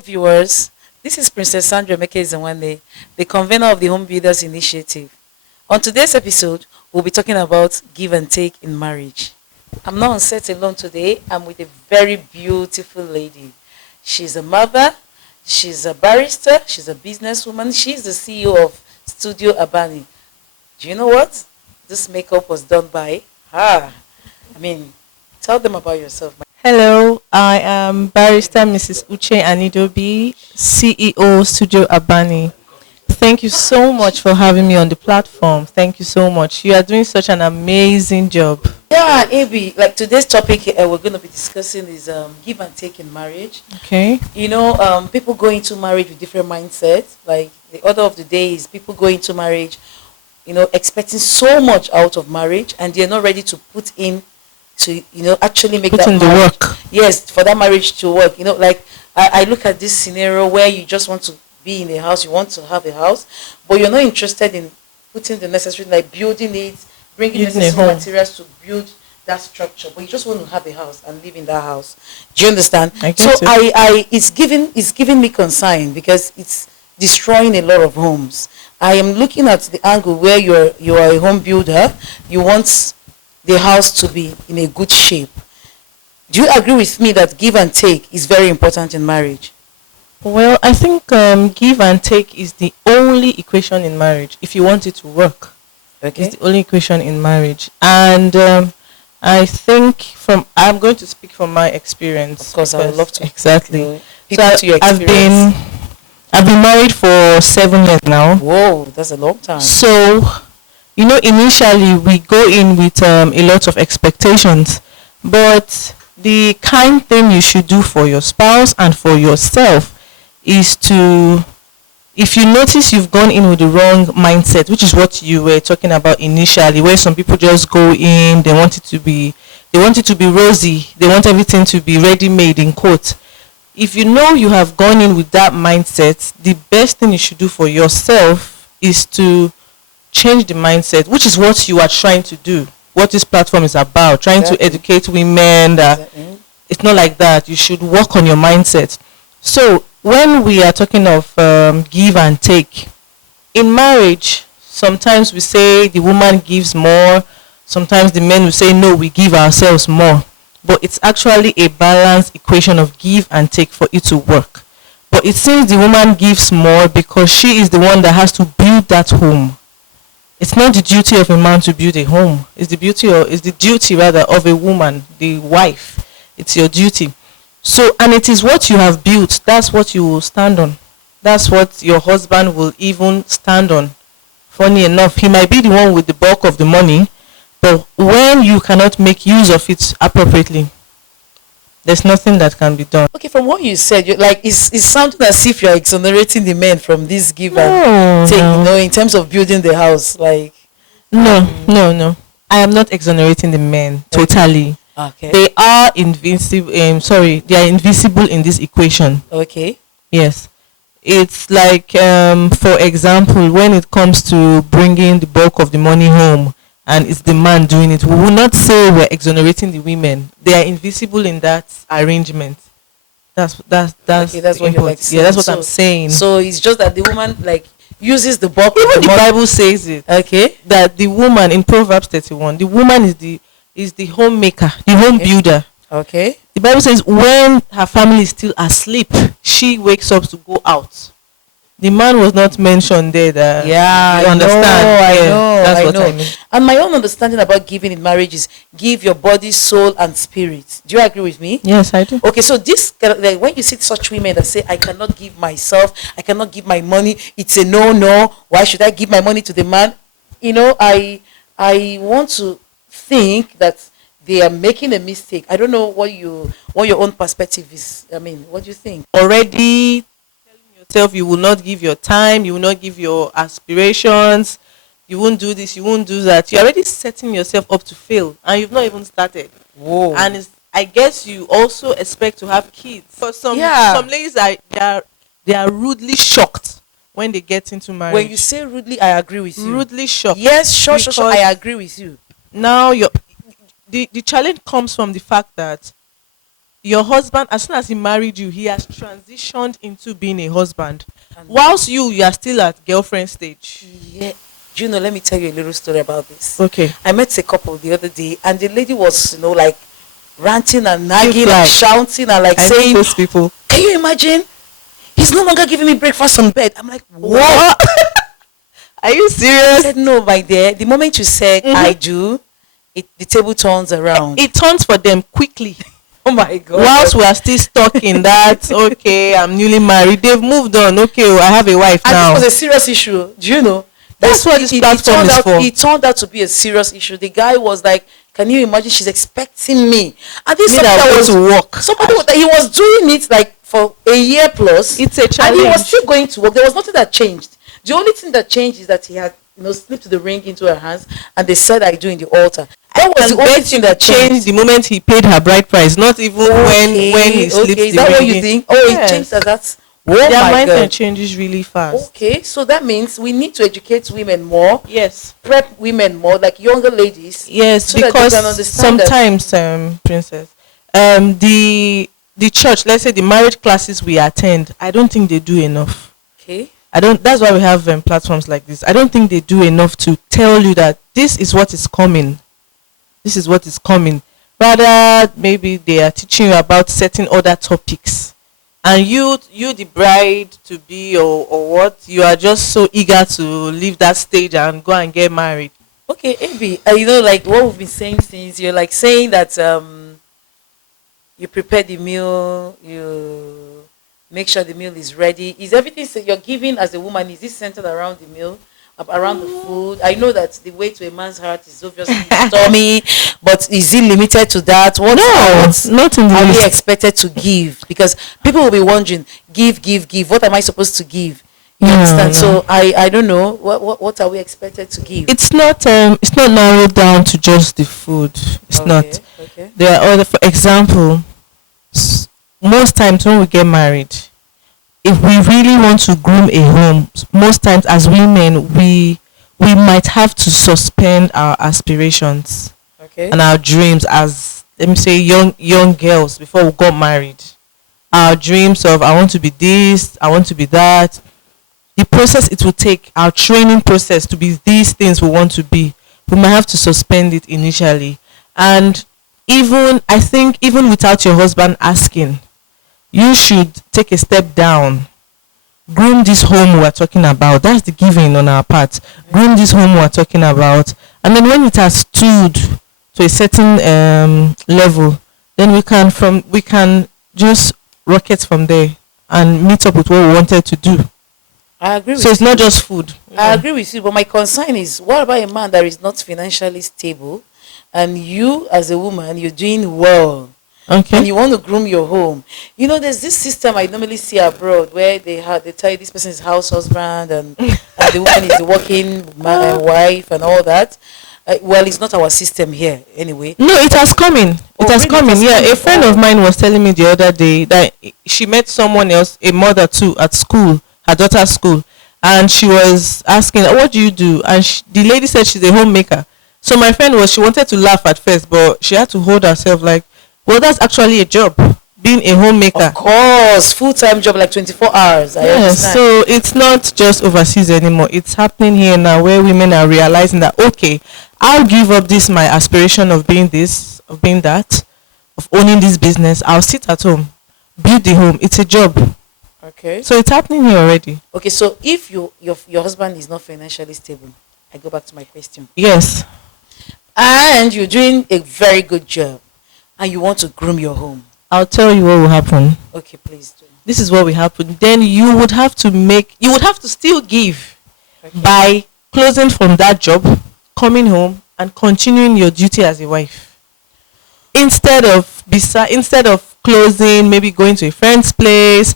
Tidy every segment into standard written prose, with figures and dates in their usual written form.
viewers. This is Princess Sandra Meke, the convener of the Home Builders Initiative. On today's episode, we'll be talking about give and take in marriage. I'm not on set alone today. I'm with a very beautiful lady. She's a mother, she's a barrister, she's a businesswoman, she's the CEO of Studio Abani. Do you know what? This makeup was done by her. Tell them about yourself. Hello, I am barrister Mrs. Uche Anidobi, CEO Studio Abani. Thank you so much for having me on the platform. Thank you so much. You are doing such an amazing job. Yeah, Abby, like today's topic we're going to be discussing is give and take in marriage. Okay. People go into marriage with different mindsets. Like the order of the day is people go into marriage, expecting so much out of marriage, and they're not ready to put in to actually make put that in the marriage, work. yes, for that marriage to work. I look at this scenario where you just want to be in a house, you want to have a house, but you're not interested in putting the necessary, like building it, bringing necessary materials to build that structure, but you just want to have a house and live in that house. Do you understand? It's giving me concern because it's destroying a lot of homes. I am looking at the angle where you are a home builder, you want the house to be in a good shape. Do you agree with me that give and take is very important in marriage? Well, I think give and take is the only equation in marriage if you want it to work. Okay. It's the only equation in marriage. And I think I'm going to speak from my experience. Of course, I would love to. Exactly. I've been married for 7 years now. Whoa, that's a long time. So, initially we go in with a lot of expectations, but the kind thing you should do for your spouse and for yourself is to, if you notice you've gone in with the wrong mindset, which is what you were talking about initially, where some people just go in, they want it to be rosy, they want everything to be ready-made, in quote. If you know you have gone in with that mindset, the best thing you should do for yourself is to change the mindset, which is what you are trying to do, what this platform is about, trying to educate women that it's not like that. You should work on your mindset. So when we are talking of give and take in marriage, sometimes we say the woman gives more, sometimes the men will say no, we give ourselves more, but it's actually a balanced equation of give and take for it to work. But it seems the woman gives more because she is the one that has to build that home. It's not the duty of a man to build a home. It's the duty rather of a woman, the wife. It's your duty. So, and it is what you have built. That's what you will stand on. That's what your husband will even stand on. Funny enough, he might be the one with the bulk of the money, but when you cannot make use of it appropriately, there's nothing that can be done. Okay, from what you said, it's sounding as if you're exonerating the men from this give and take, in terms of building the house. No. I am not exonerating the men totally. Okay. They are invincible. They are invisible in this equation. Okay. Yes. It's like, for example, when it comes to bringing the bulk of the money home, and it's the man doing it, we will not say we're exonerating the women. They are invisible in that arrangement. That's what you like to say. Yeah, that's what I'm saying. So it's just that the woman uses the bulk. Even the Bible says it. Okay. That the woman in Proverbs 31, the woman is the homemaker, the home builder. Okay. The Bible says when her family is still asleep, she wakes up to go out. The man was not mentioned there. You understand? I know. That's what I mean. And my own understanding about giving in marriage is give your body, soul, and spirit. Do you agree with me? Yes, I do. Okay, so this, when you see such women that say, I cannot give myself, I cannot give my money, it's a no. Why should I give my money to the man? I want to think that they are making a mistake. I don't know what your own perspective is. What do you think? Already you will not give your time, you will not give your aspirations, you won't do this, you won't do that. You're already setting yourself up to fail and you've not even started. Whoa. And I guess you also expect to have kids. For some ladies they are rudely shocked when they get into marriage. When you say rudely, I agree with you. Rudely shocked. Yes, sure, I agree with you. Now the challenge comes from the fact that your husband, as soon as he married you, he has transitioned into being a husband, And whilst you are still at girlfriend stage. yeah, do you know? Let me tell you a little story about this. Okay. I met a couple the other day, and the lady was, like ranting and You nagging fly. and shouting and like I know saying, those people. "Can you imagine? He's no longer giving me breakfast on bed." I'm like, "What?" What? Are you I serious? said, "No, my dear. The moment you said I do, the table turns around." It turns for them quickly. Oh my god! Whilst we are still stuck in that, okay, I'm newly married. They've moved on. Okay, I have a wife And now. this was a serious issue. Do you know? That's what this platform turned is out, for. It turned out to be a serious issue. The guy was like, "Can you imagine? She's expecting me." And this Me somebody that that was was to work. somebody that he was doing it like for a year plus. It's a And he was challenge. still going to work. There was nothing that changed. The only thing that changed is that he had, slipped the ring into her hands, and they said, "I do" in the altar. That was And the only bet thing you that changed changed. the moment he paid her bride price, not even when he slips Okay, is the that what ring you in. think? Oh, it Yes. changed as that. Oh Their my mindset god. changes really fast. Okay, so that means we need to educate women more, Yes. prep women more, like younger ladies. Yes, So that they because can understand that. sometimes, princess, the church, let's say the marriage classes we attend, I don't think they do enough. Okay. I don't. That's why we have platforms like this. I don't think they do enough to tell you that this is what is coming. This is what is coming. Rather, maybe they are teaching you about certain other topics, and you the bride to be, or what, you are just so eager to leave that stage and go and get married. Okay, Ab, like what we've been saying since, you're like saying that you prepare the meal, you make sure the meal is ready. Is everything you're giving as a woman, is this centered around the meal, around the food? I know that the way to a man's heart is obviously stormy, but is it limited to that? What No, not in the are we least. expected to give? Because people will be wondering, give. What am I supposed to give? You No, understand? no. So I don't know. What are we expected to give? It's not narrowed down to just the food. It's not. Okay. There are other, for example, most times when we get married, if we really want to groom a home, most times as women, we might have to suspend our aspirations Okay. and our dreams as, let me say, young girls before we got married. Our dreams of, I want to be this, I want to be that. The process it will take, our training process to be these things we want to be, we might have to suspend it initially. And I think even without your husband asking, you should take a step down. Groom this home we're talking about. That's the giving on our part. Groom this home we're talking about. And then when it has stood to a certain level, then we can just rocket from there and meet up with what we wanted to do. I agree with So it's you. not just food. I agree with you, but my concern is, what about a man that is not financially stable, and you as a woman, you're doing well, and Okay. you want to groom your home? There's this system I normally see abroad where they tell you this person is house husband, and the woman is the working wife and all that. Well, it's not our system here anyway. No, it has come in. Oh, It has really? come It in. has Yeah, come in. a friend of mine was telling me the other day that she met someone else, a mother too, at school, her daughter's school, and she was asking, "Oh, what do you do?" And the lady said she's a homemaker. So my friend she wanted to laugh at first, but she had to hold herself like, well, that's actually a job, being a homemaker. Of course, full-time job, like 24 hours. I Yes, understand. so it's not just overseas anymore. It's happening here now where women are realizing that, okay, I'll give up my aspiration of being this, of being that, of owning this business. I'll sit at home, build the home. It's a job. Okay. So it's happening here already. Okay, so if your husband is not financially stable, I go back to my question, Yes. and you're doing a very good job, and you want to groom your home. I'll tell you what will happen. Okay, please do. This is what will happen. Then you would have to still give Okay. by closing from that job, coming home and continuing your duty as a wife. Instead of closing, maybe going to a friend's place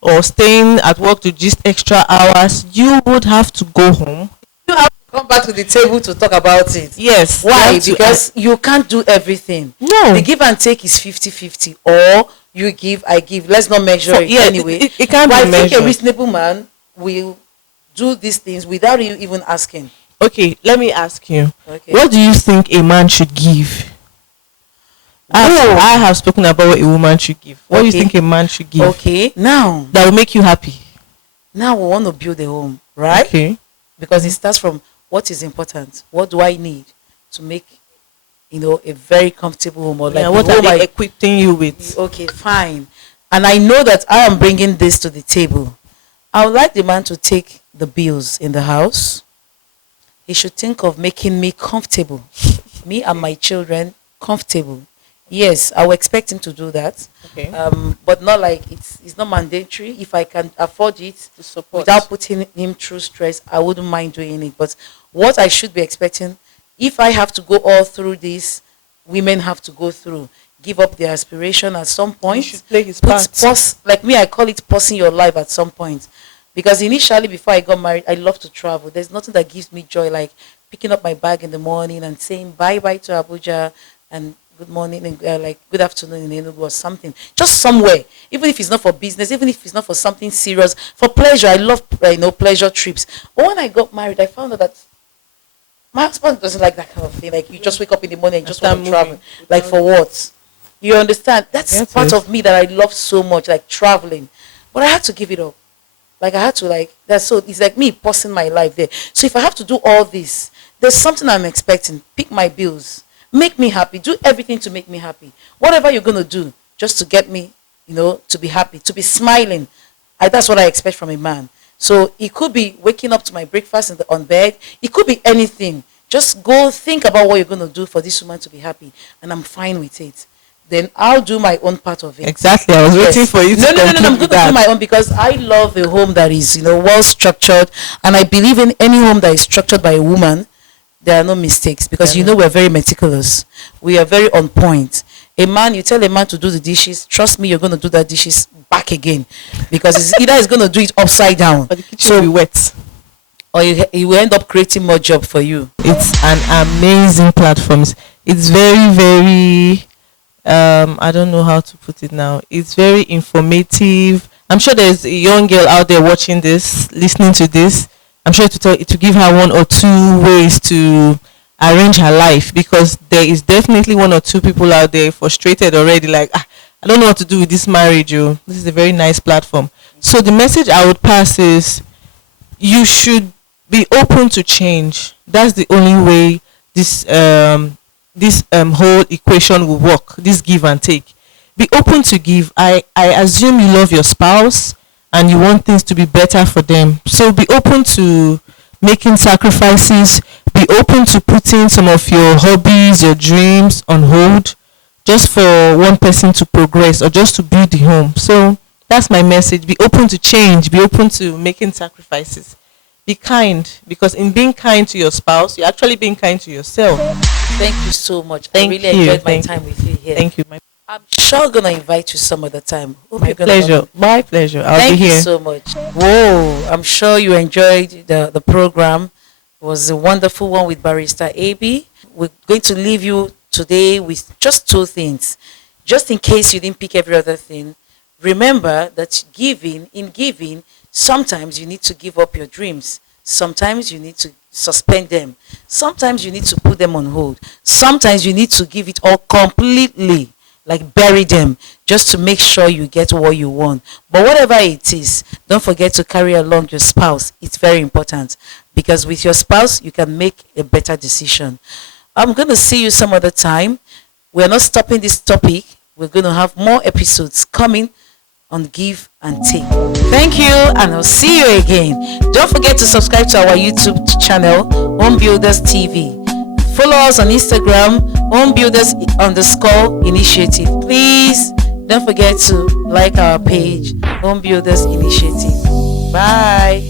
or staying at work to just extra hours, you would have to go home. You have to come back to the table to talk about it. Yes. you Why? have to- Because you can't do everything. No. The give and take is 50-50, or you give, I give. Let's not measure it yeah, anyway. it can't But be I think a measured. reasonable man will do these things without you even asking. Okay, let me ask you. Okay. What do you think a man should give? Whoa. I have spoken about what a woman should give. What do you Okay. think a man should give Okay. Now that will make you happy? we want to build a home, right? Okay. Because it starts from what is important. What do I need to make a very comfortable home, or like Yeah, the what are home they equipping you with? Okay, fine. And I know that I am bringing this to the table. I would like the man to take the bills in the house. He should think of making me comfortable, me and my children comfortable. Yes, I will expect him to do that. Okay. But not like it's not mandatory. If I can afford it To support. without putting him through stress, I wouldn't mind doing it. But what I should be expecting, if I have to go all through this, women have to go through, give up their aspiration at some You point. should play his Put part. pause, like me, I call it pausing your life at some point. Because initially, before I got married, I love to travel. There's nothing that gives me joy like picking up my bag in the morning and saying bye bye to Abuja and good morning and like good afternoon in Enugu or something. Just somewhere, even if it's not for business, even if it's not for something serious, for pleasure. I love pleasure trips. But when I got married, I found out that my husband doesn't like that kind of thing. Like you just wake up in the morning and just Start want to travel. moving. Like for what? You understand? That's Yes, part yes. of me that I love so much, like traveling. But I had to give it up. Like I had to it's like me pausing my life there. So if I have to do all this, there's something I'm expecting. Pick my bills. Make me happy. Do everything to make me happy. Whatever you're gonna do, just to get me, to be happy, to be smiling. That's what I expect from a man. So it could be waking up to my breakfast on bed. It could be anything. Just go think about what you're gonna do for this woman to be happy, and I'm fine with it. Then I'll do my own part of it. Exactly. I was waiting for you to No. I'm conclude going to with do that. my own because I love a home that is, well structured, and I believe in any home that is structured by a woman. There are no mistakes because we're very meticulous. We are very on point. A man, you tell a man to do the dishes, trust me, you're going to do that dishes back again, because it's either he's going to do it upside down, But the kitchen will be wet. or he will end up creating more job for you. It's an amazing platform. It's very, very I don't know how to put it now. It's very informative. I'm sure there's a young girl out there watching this, listening to this. I'm sure to give her one or two ways to arrange her life, because there is definitely one or two people out there frustrated already, like, I don't know what to do with this marriage. This is a very nice platform. So the message I would pass is you should be open to change. That's the only way this whole equation will work, this give and take. Be open to give. I assume you love your spouse and you want things to be better for them, so be open to making sacrifices. Be open to putting some of your hobbies, your dreams on hold, just for one person to progress or just to build the home. So that's my message. Be open to change. Be open to making sacrifices. Be kind, because in being kind to your spouse, you're actually being kind to yourself. Thank you so much. Thank I really you. enjoyed my Thank time with you here. Thank you. I'm sure gonna invite you some other time. Hope My you're gonna pleasure. come. My pleasure. I'll Thank be you here. so much. Whoa, I'm sure you enjoyed the program. It was a wonderful one with Barrister AB. We're going to leave you today with just two things. Just in case you didn't pick every other thing, remember that in giving, sometimes you need to give up your dreams. Sometimes you need to suspend them. Sometimes you need to put them on hold. Sometimes you need to give it all completely, like bury them, just to make sure you get what you want. But whatever it is, don't forget to carry along your spouse. It's very important, because with your spouse, you can make a better decision. I'm going to see you some other time. We're not stopping this topic. We're going to have more episodes coming on Give and Take. Thank you, and I'll see you again. Don't forget to subscribe to our YouTube channel, Home Builders TV. Follow us on Instagram, Home Builders _initiative. Please don't forget to like our page, Home Builders Initiative. Bye.